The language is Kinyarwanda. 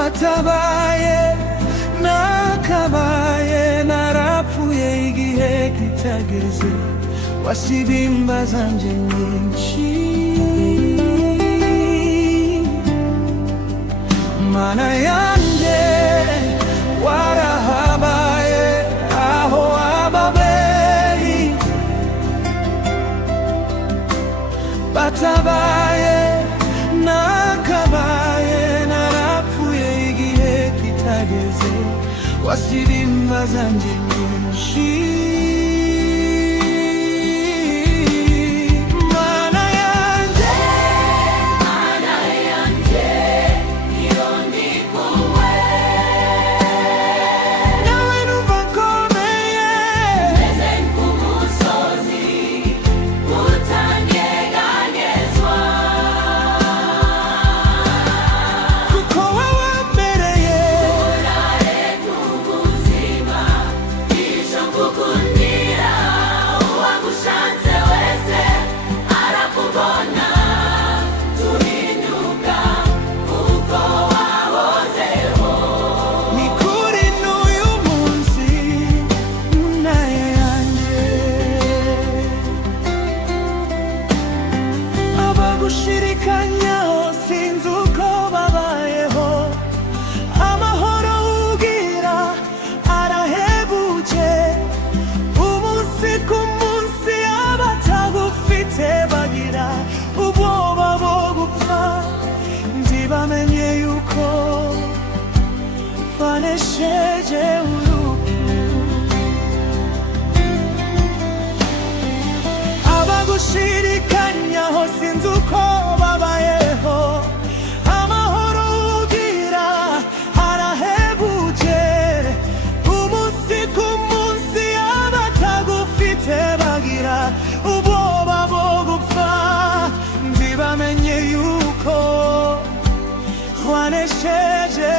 batabaye nakabaye narapfuye igihe kitageze wasiba imbabazi zanjye nyinshi. Mana yanjye warahabaye aho ababyeyi batabaye nakabaye narapfuye igihe kitageze wasiba imbabazi zanjye nyinshi. Gushirikanyaho sinzi uko babayeho, amahoro ugira arahebuje, umunsi ku munsi abatagufite bagira ubwoba bwo gupfa, ntibamenye yuko banesheje urupfu. Abagushirikanyaho sinzi uko babayeho, amahoro ugira arahebuje, umunsi ku munsi abatagufite bagira ubwoba bwo gupfa, ntibamenye yuko wanesheje